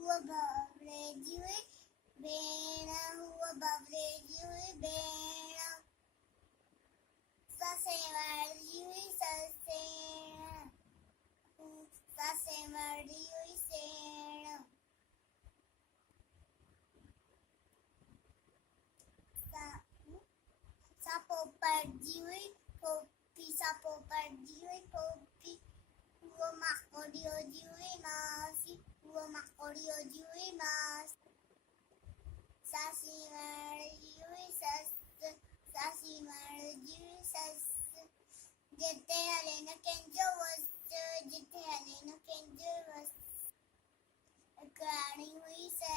हुआ भवरेजी हुई भेण हुआ भवरेजी हुई भेण ससे मरदी हुई ससेण ससे मरदी हुई सेण सापो परदी हुई पोपी सापो परदी हुई पोपी हुआ माकोड़ी होजी हुई मासी हुआ माकोड़ी होजी हुई मास सासी मरदी हुई सस सासी मरदी हुई सस जिते हले न कंजो वस जिते हले न कंजो वस अकाणी हुई सा